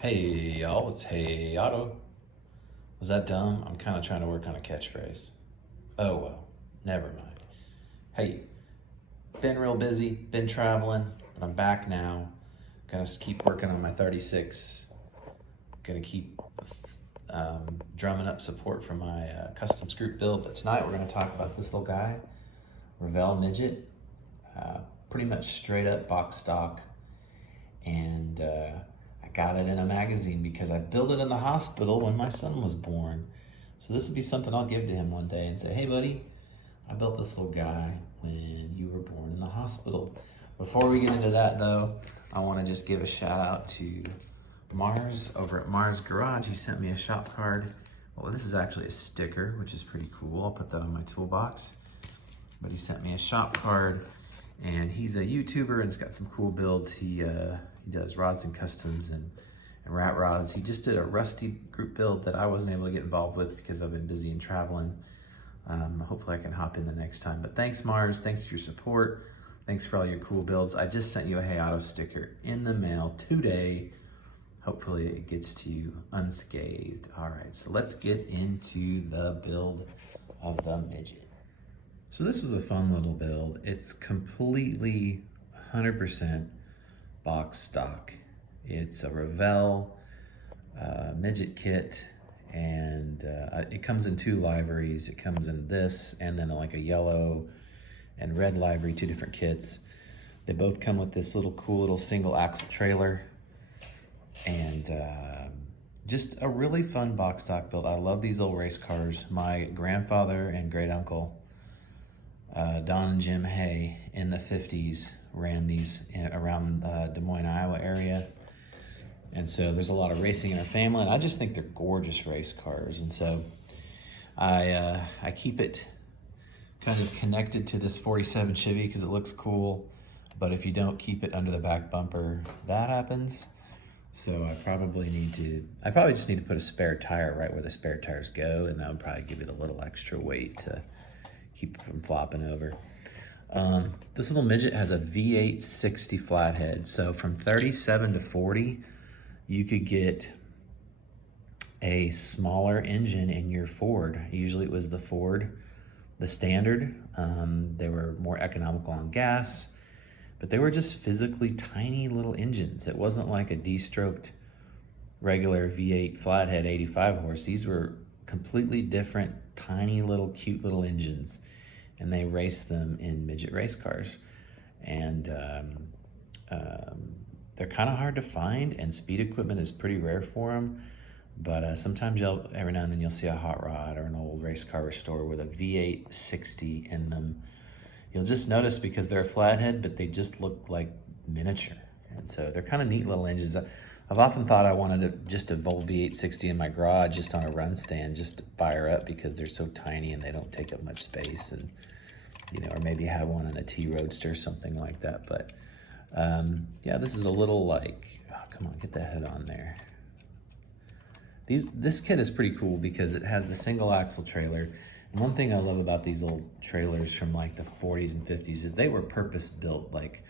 Hey y'all, it's Hey Otto. Was that dumb? I'm kind of trying to work on a catchphrase. Oh well, never mind. Hey, been real busy, been traveling, but I'm back now. Gonna keep working on my 36. Gonna keep drumming up support for my custom screw build. But tonight we're gonna talk about this little guy, Revell Midget. Pretty much straight up box stock. And I got it in a magazine because I built it in the hospital when my son was born. So this would be something I'll give to him one day and say, hey buddy, I built this little guy when you were born in the hospital. Before we get into that though, I want to just give a shout out to Mars over at Mars Garage. He sent me a shop card. Well, this is actually a sticker, which is pretty cool. I'll put that on my toolbox. But he sent me a shop card, and he's a YouTuber and he's got some cool builds. He does rods and customs and rat rods. He just did a rusty group build that I wasn't able to get involved with because I've been busy and traveling. Hopefully I can hop in the next time. But thanks, Mars. Thanks for your support. Thanks for all your cool builds. I just sent you a Hey Otto sticker in the mail today. Hopefully it gets to you unscathed. All right, so let's get into the build of the midget. So this was a fun little build. It's completely 100% box stock. It's a Revell midget kit, and it comes in two liveries. It comes in this and then like a yellow and red livery, two different kits. They both come with this little cool little single axle trailer, and just a really fun box stock build. I love these old race cars. My grandfather and great uncle Don and Jim Hay in the 50s ran these around Des Moines, Iowa area. And so there's a lot of racing in our family, and I just think they're gorgeous race cars. And so I keep it kind of connected to this 47 Chevy because it looks cool. But if you don't keep it under the back bumper, that happens. So I probably just need to put a spare tire right where the spare tires go, and that would probably give it a little extra weight to keep it from flopping over. This little midget has a V8 60 flathead. So from 37 to 40, you could get a smaller engine in your Ford. Usually it was the Ford, the standard. They were more economical on gas, but they were just physically tiny little engines. It wasn't like a D-stroked regular V8 flathead 85 horse. These were completely different, tiny little cute little engines. And they race them in midget race cars. And they're kind of hard to find, and speed equipment is pretty rare for them. But sometimes every now and then you'll see a hot rod or an old race car restorer with a V8 60 in them. You'll just notice because they're a flathead, but they just look like miniature. And so they're kind of neat little engines. I've often thought I wanted just a Volt V8 60 in my garage, just on a run stand, just to fire up because they're so tiny and they don't take up much space, and or maybe have one in a T-Roadster or something like that. But yeah, this is a little like, oh, come on, get that hood on there. This kit is pretty cool because it has the single axle trailer. And one thing I love about these old trailers from like the 40s and 50s is they were purpose built. Like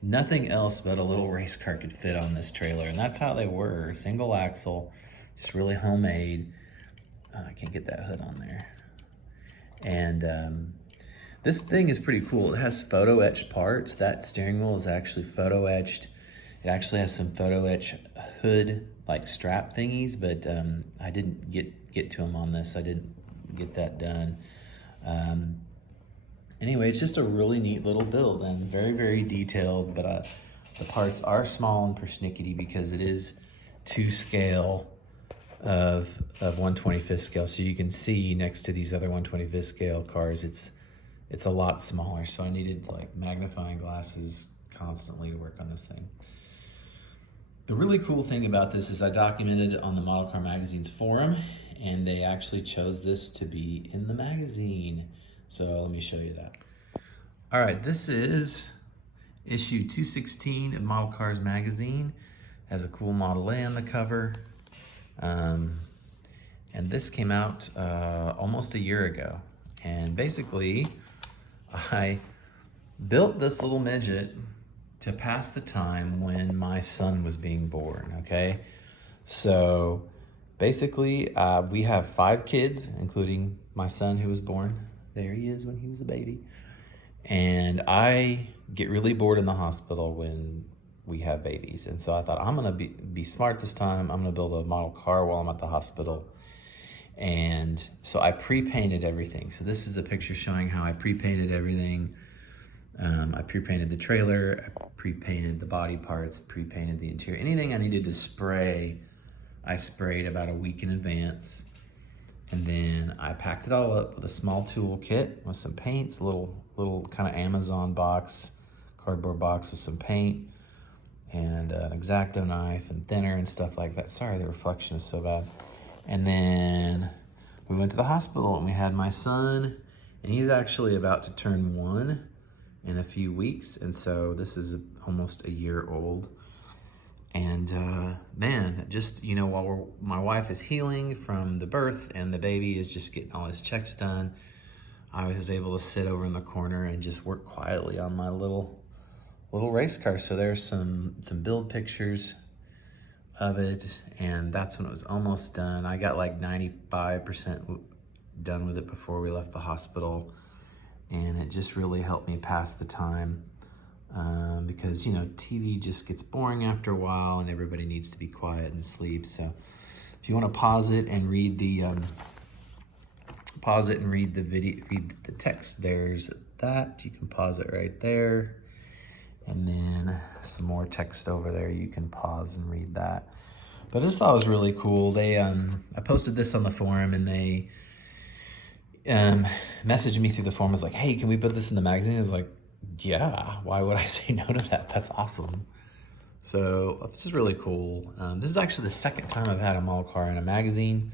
nothing else but a little race car could fit on this trailer, and that's how they were. Single axle, just really homemade. I can't get that hood on there. And this thing is pretty cool. It has photo etched parts. That steering wheel is actually photo etched. It actually has some photo etch hood like strap thingies, but I didn't get to them on this. I didn't get that done. Anyway, it's just a really neat little build and very, very detailed, but the parts are small and persnickety because it is to scale of 1/25th scale. So you can see next to these other 1/25th scale cars, it's a lot smaller. So I needed like magnifying glasses constantly to work on this thing. The really cool thing about this is I documented it on the Model Car Magazine's forum, and they actually chose this to be in the magazine. So let me show you that. All right, this is issue 216 of Model Cars Magazine. Has a cool Model A on the cover. And this came out almost a year ago. And basically, I built this little midget to pass the time when my son was being born, okay? So basically, we have 5 kids, including my son who was born. There he is when he was a baby. And I get really bored in the hospital when we have babies. And so I thought, I'm gonna be smart this time. I'm gonna build a model car while I'm at the hospital. And so I pre-painted everything. So this is a picture showing how I pre-painted everything. I pre-painted the trailer, I pre-painted the body parts, pre-painted the interior. Anything I needed to spray, I sprayed about a week in advance. And then I packed it all up with a small tool kit with some paints, little kind of Amazon box, cardboard box with some paint and an X-Acto knife and thinner and stuff like that. Sorry, the reflection is so bad. And then we went to the hospital and we had my son, and he's actually about to turn 1 in a few weeks. And so this is almost a year old. And man, just, you know, while my wife is healing from the birth and the baby is just getting all his checks done, I was able to sit over in the corner and just work quietly on my little race car. So there's some build pictures of it, and that's when it was almost done. I got like 95% done with it before we left the hospital, and it just really helped me pass the time. Because, you know, TV just gets boring after a while and everybody needs to be quiet and sleep. So if you want to pause it and read the video, read the text, there's that. You can pause it right there. And then some more text over there. You can pause and read that. But I just thought it was really cool. They, I posted this on the forum, and they messaged me through the forum. I was like, hey, can we put this in the magazine? I was like, yeah, why would I say no to that? That's awesome. So this is really cool. This is actually the second time I've had a model car in a magazine.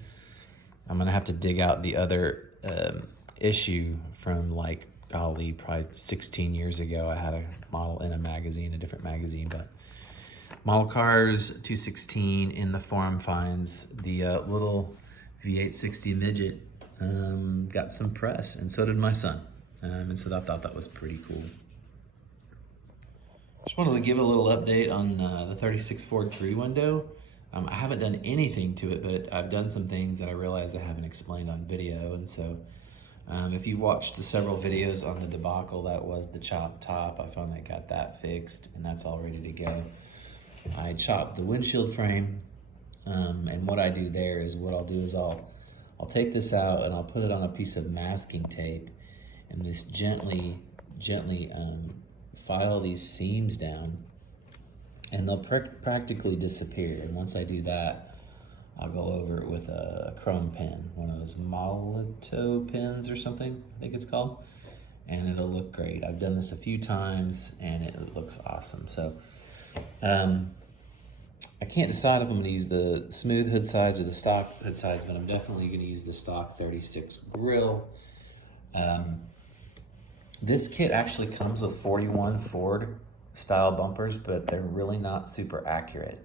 I'm gonna have to dig out the other issue from, like, golly, probably 16 years ago. I had a model in a magazine, a different magazine. But Model Cars 216 in the forum finds, the little V860 midget got some press, and so did my son. And so I thought that was pretty cool. Just wanted to give a little update on the 36 Ford 3 window. I haven't done anything to it, but I've done some things that I realized I haven't explained on video. And so if you've watched the several videos on the debacle that was the chop top, I finally got that fixed, and that's all ready to go. I chopped the windshield frame, and what I do there is, what I'll do is I'll take this out and I'll put it on a piece of masking tape, and just gently file these seams down, and they'll practically disappear. And once I do that, I'll go over it with a chrome pen, one of those Molito pens or something, I think it's called, and it'll look great. I've done this a few times and it looks awesome. So I can't decide if I'm gonna use the smooth hood sides or the stock hood sides, but I'm definitely gonna use the stock 36 grill. This kit actually comes with 41 Ford style bumpers, but they're really not super accurate.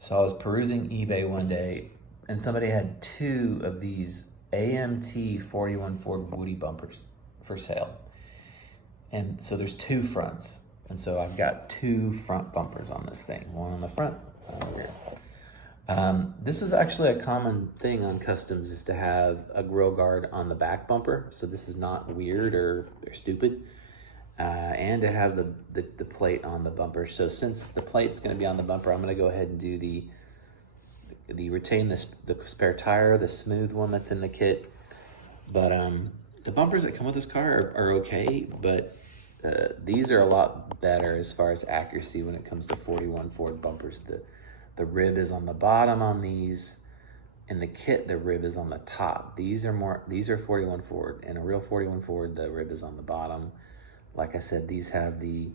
So I was perusing eBay one day, and somebody had 2 of these AMT 41 Ford Woody bumpers for sale. And so there's 2 fronts. And so I've got 2 front bumpers on this thing, one on the front, one on the rear. This was actually a common thing on Kustoms, is to have a grill guard on the back bumper. So this is not weird or stupid. And to have the plate on the bumper. So since the plate's gonna be on the bumper, I'm gonna go ahead and do the retain the spare tire, the smooth one that's in the kit. But the bumpers that come with this car are okay, but these are a lot better as far as accuracy when it comes to 41 Ford bumpers. The rib is on the bottom on these. In the kit, the rib is on the top. These are 41 Ford. In a real 41 Ford, the rib is on the bottom. Like I said, these have the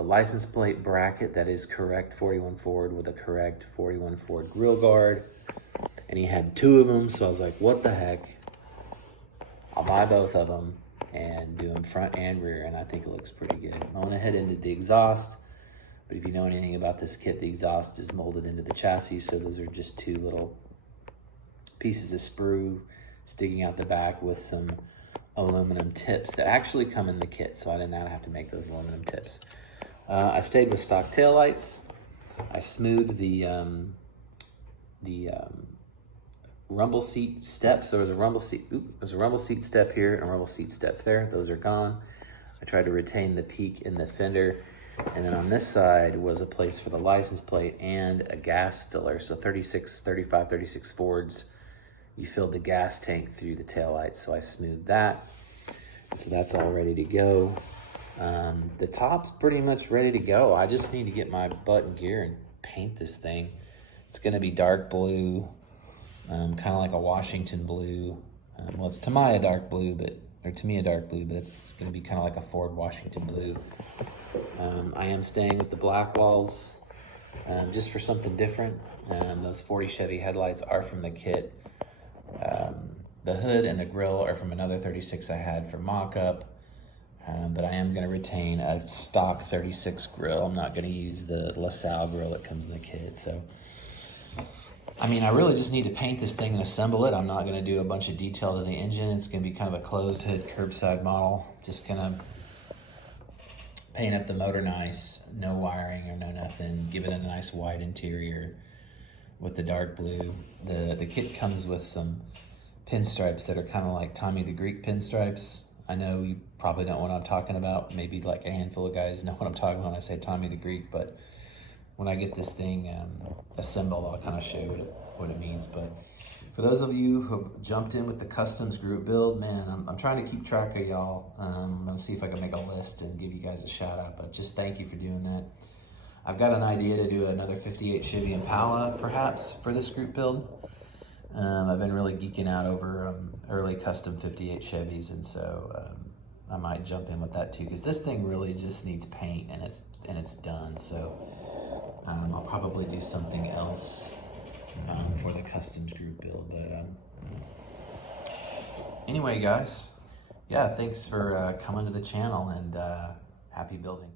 license plate bracket that is correct 41 Ford with a correct 41 Ford grill guard. And he had 2 of them, so I was like, what the heck? I'll buy both of them and do them front and rear, and I think it looks pretty good. I went ahead and did the exhaust, but if you know anything about this kit, the exhaust is molded into the chassis, so those are just 2 little pieces of sprue sticking out the back with some aluminum tips that actually come in the kit, so I did not have to make those aluminum tips. I stayed with stock taillights. I smoothed the rumble seat steps. There was a rumble seat step here and a rumble seat step there. Those are gone. I tried to retain the peak in the fender. And then on this side was a place for the license plate and a gas filler. So 36, 35, 36 Fords, you filled the gas tank through the taillights. So I smoothed that. So that's all ready to go. The top's pretty much ready to go. I just need to get my butt in gear and paint this thing. It's gonna be dark blue, kind of like a Washington blue. Well, it's to me a dark blue, but it's gonna be kind of like a Ford Washington blue. I am staying with the black walls, just for something different. Those 40 Chevy headlights are from the kit. The hood and the grill are from another 36 I had for mock-up. But I am going to retain a stock 36 grill. I'm not going to use the LaSalle grill that comes in the kit. So, I mean, I really just need to paint this thing and assemble it. I'm not going to do a bunch of detail to the engine. It's going to be kind of a closed hood curbside model. Just going to paint up the motor nice, no wiring or no nothing. Give it a nice white interior with the dark blue. The kit comes with some pinstripes that are kind of like Tommy the Greek pinstripes. I know you probably don't know what I'm talking about. Maybe like a handful of guys know what I'm talking about when I say Tommy the Greek, but when I get this thing assembled, I'll kind of show you what it means. But for those of you who have jumped in with the Kustoms group build, man, I'm trying to keep track of y'all. I'm gonna see if I can make a list and give you guys a shout out, but just thank you for doing that. I've got an idea to do another 58 Chevy Impala, perhaps, for this group build. I've been really geeking out over early custom 58 Chevys, and so I might jump in with that too, because this thing really just needs paint and it's done. So I'll probably do something else for the Kustoms group build. But anyway, guys, yeah, thanks for coming to the channel, and happy building.